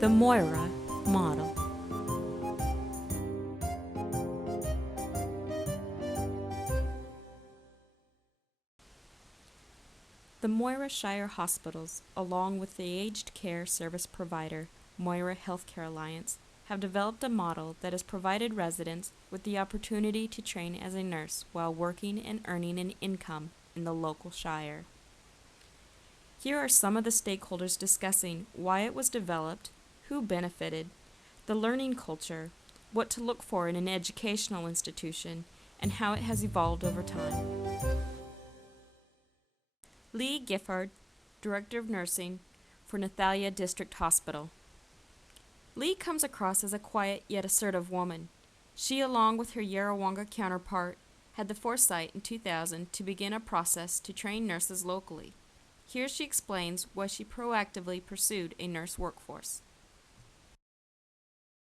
The Moira Model. The Moira Shire Hospitals, along with the aged care service provider Moira Healthcare Alliance, have developed a model that has provided residents with the opportunity to train as a nurse while working and earning an income in the local shire. Here are some of the stakeholders discussing why it was developed, who benefited, the learning culture, what to look for in an educational institution, and how it has evolved over time. Lee Gifford, Director of Nursing for Nathalia District Hospital. Lee comes across as a quiet yet assertive woman. She, along with her Yarrawonga counterpart, had the foresight in 2000 to begin a process to train nurses locally. Here she explains why she proactively pursued a nurse workforce.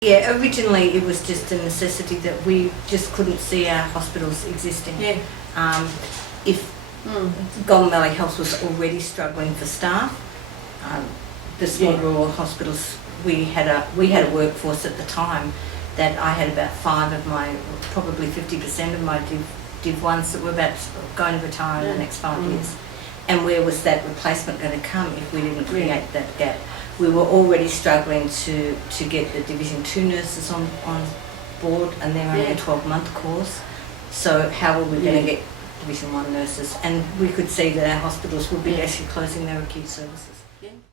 Yeah, originally it was just a necessity that we just couldn't see our hospitals existing. Yeah. If Golden Valley Health was already struggling for staff, the small rural hospitals, we had a workforce at the time that I had about 5 of my, probably 50% of my Div 1s that were about going to retire in the next 5 years. And where was that replacement going to come if we didn't create that gap? We were already struggling to get the Division 2 nurses on board, and they're only a 12-month course. So how were we going to get Division 1 nurses? And we could see that our hospitals would be actually closing their acute services.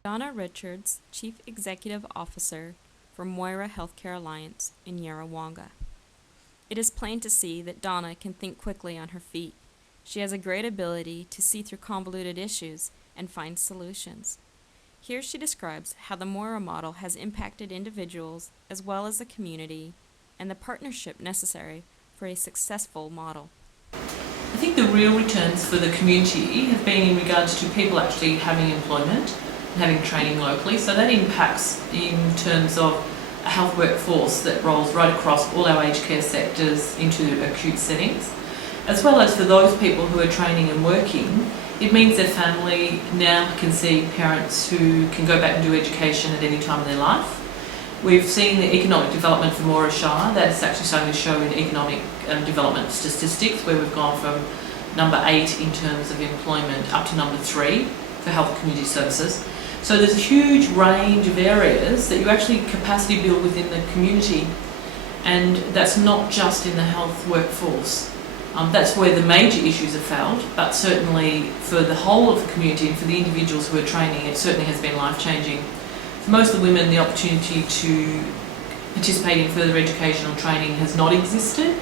Donna Richards, Chief Executive Officer for Moira Healthcare Alliance in Yarrawonga. It is plain to see that Donna can think quickly on her feet. She has a great ability to see through convoluted issues and find solutions. Here she describes how the Moira model has impacted individuals as well as the community and the partnership necessary for a successful model. I think the real returns for the community have been in regards to people actually having employment and having training locally. So that impacts in terms of a health workforce that rolls right across all our aged care sectors into acute settings. As well as for those people who are training and working, it means their family now can see parents who can go back and do education at any time in their life. We've seen the economic development for Moira Shire. That is actually starting to show in economic development statistics, where we've gone from number 8 in terms of employment up to number 3 for health and community services. So there's a huge range of areas that you actually capacity build within the community, and that's not just in the health workforce. That's where the major issues are felt, but certainly for the whole of the community and for the individuals who are training, it certainly has been life-changing. For most of the women, the opportunity to participate in further educational training has not existed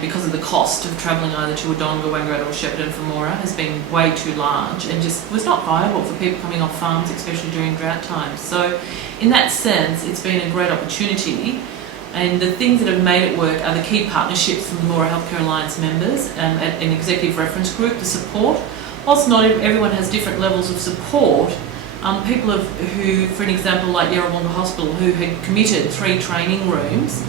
because of the cost of travelling either to Wodonga, Wangaratta or Shepparton for Moira has been way too large and just was not viable for people coming off farms, especially during drought times. So in that sense, it's been a great opportunity. And the things that have made it work are the key partnerships from the Moira Healthcare Alliance members and an executive reference group, the support. Whilst not everyone has different levels of support, people who, for an example, like Yarrawonga Hospital, who had committed 3 training rooms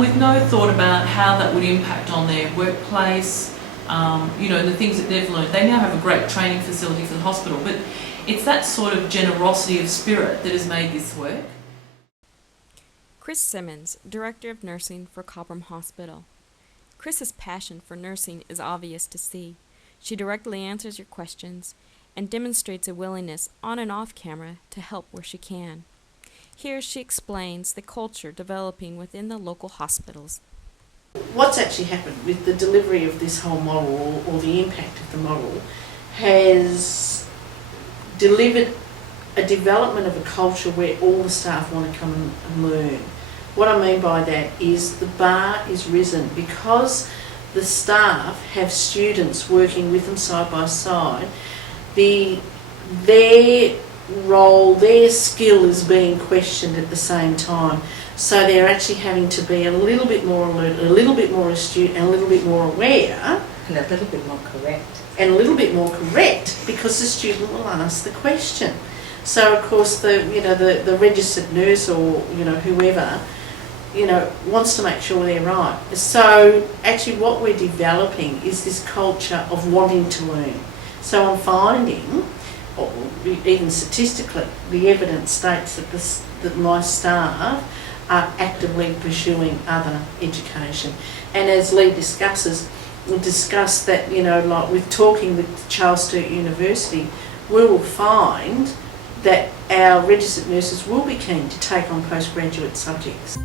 with no thought about how that would impact on their workplace, and the things that they've learned. They now have a great training facility for the hospital, but it's that sort of generosity of spirit that has made this work. Chris Simmons, Director of Nursing for Cobram Hospital. Chris's passion for nursing is obvious to see. She directly answers your questions and demonstrates a willingness on and off camera to help where she can. Here she explains the culture developing within the local hospitals. What's actually happened with the delivery of this whole model, or the impact of the model, has delivered a development of a culture where all the staff want to come and learn. What I mean by that is the bar is risen because the staff have students working with them side by side. Their role, their skill is being questioned at the same time. So they're actually having to be a little bit more alert, a little bit more astute, and a little bit more aware. And a little bit more correct. And a little bit more correct, because the student will ask the question. So of course the registered nurse or whoever wants to make sure they're right. So actually what we're developing is this culture of wanting to learn. So I'm finding or even statistically, the evidence states that my staff are actively pursuing other education. And as Lee discussed that, like with talking with Charles Sturt University, we will find that our registered nurses will be keen to take on postgraduate subjects.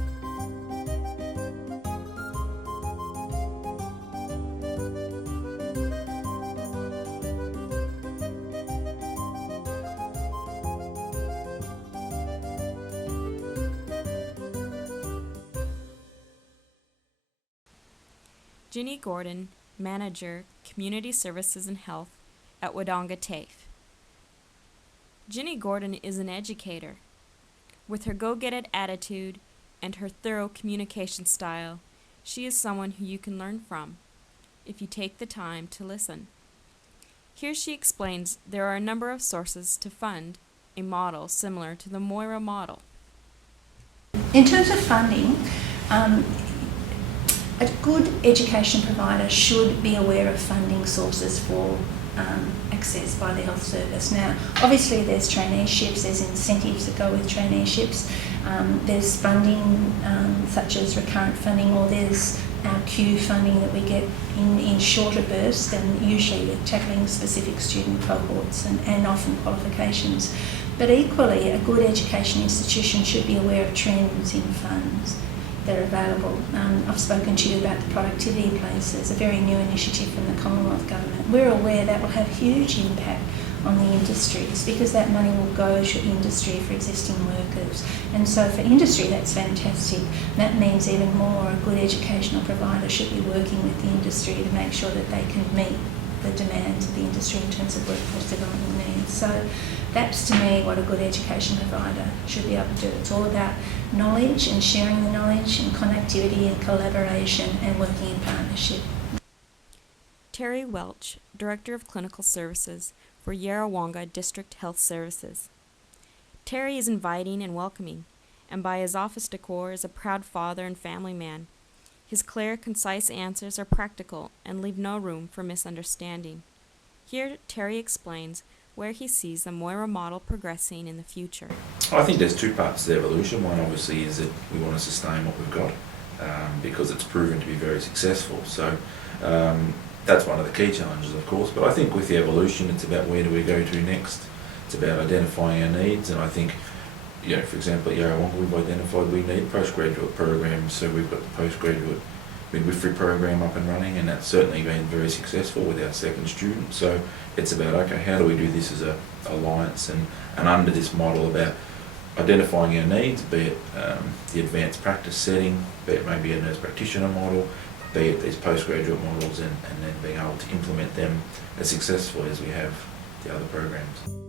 Ginny Gordon, Manager, Community Services and Health at Wodonga TAFE. Ginny Gordon is an educator. With her go-get-it attitude and her thorough communication style, she is someone who you can learn from, if you take the time to listen. Here she explains there are a number of sources to fund a model similar to the Moira Model. In terms of funding, a good education provider should be aware of funding sources for access by the health service. Now, obviously there's traineeships, there's incentives that go with traineeships, there's funding such as recurrent funding, or there's our Q funding that we get in shorter bursts, and usually we're tackling specific student cohorts and often qualifications. But equally, a good education institution should be aware of trends in funds that are available. I've spoken to you about the productivity places, a very new initiative from the Commonwealth Government. We're aware that will have huge impact on the industries, because that money will go to industry for existing workers. And so for industry, that's fantastic. That means even more, a good educational provider should be working with the industry to make sure that they can meet the demands of the industry in terms of workforce development needs. So that's, to me, what a good education provider should be able to do. It's all about knowledge and sharing the knowledge and connectivity and collaboration and working in partnership. Terry Welch, Director of Clinical Services for Yarrawonga District Health Services. Terry is inviting and welcoming, and by his office decor is a proud father and family man. His clear, concise answers are practical and leave no room for misunderstanding. Here, Terry explains where he sees the Moira model progressing in the future. I think there's two parts to the evolution. One obviously is that we want to sustain what we've got because it's proven to be very successful. So that's one of the key challenges, of course. But I think with the evolution, it's about where do we go to next. It's about identifying our needs, and I think, for example, at Yarrawonga, we've identified we need postgraduate programs, so we've got the postgraduate midwifery program up and running, and that's certainly been very successful with our second student. So it's about, okay, how do we do this as an alliance and under this model about identifying our needs, be it the advanced practice setting, be it maybe a nurse practitioner model, be it these postgraduate models, and then being able to implement them as successfully as we have the other programs.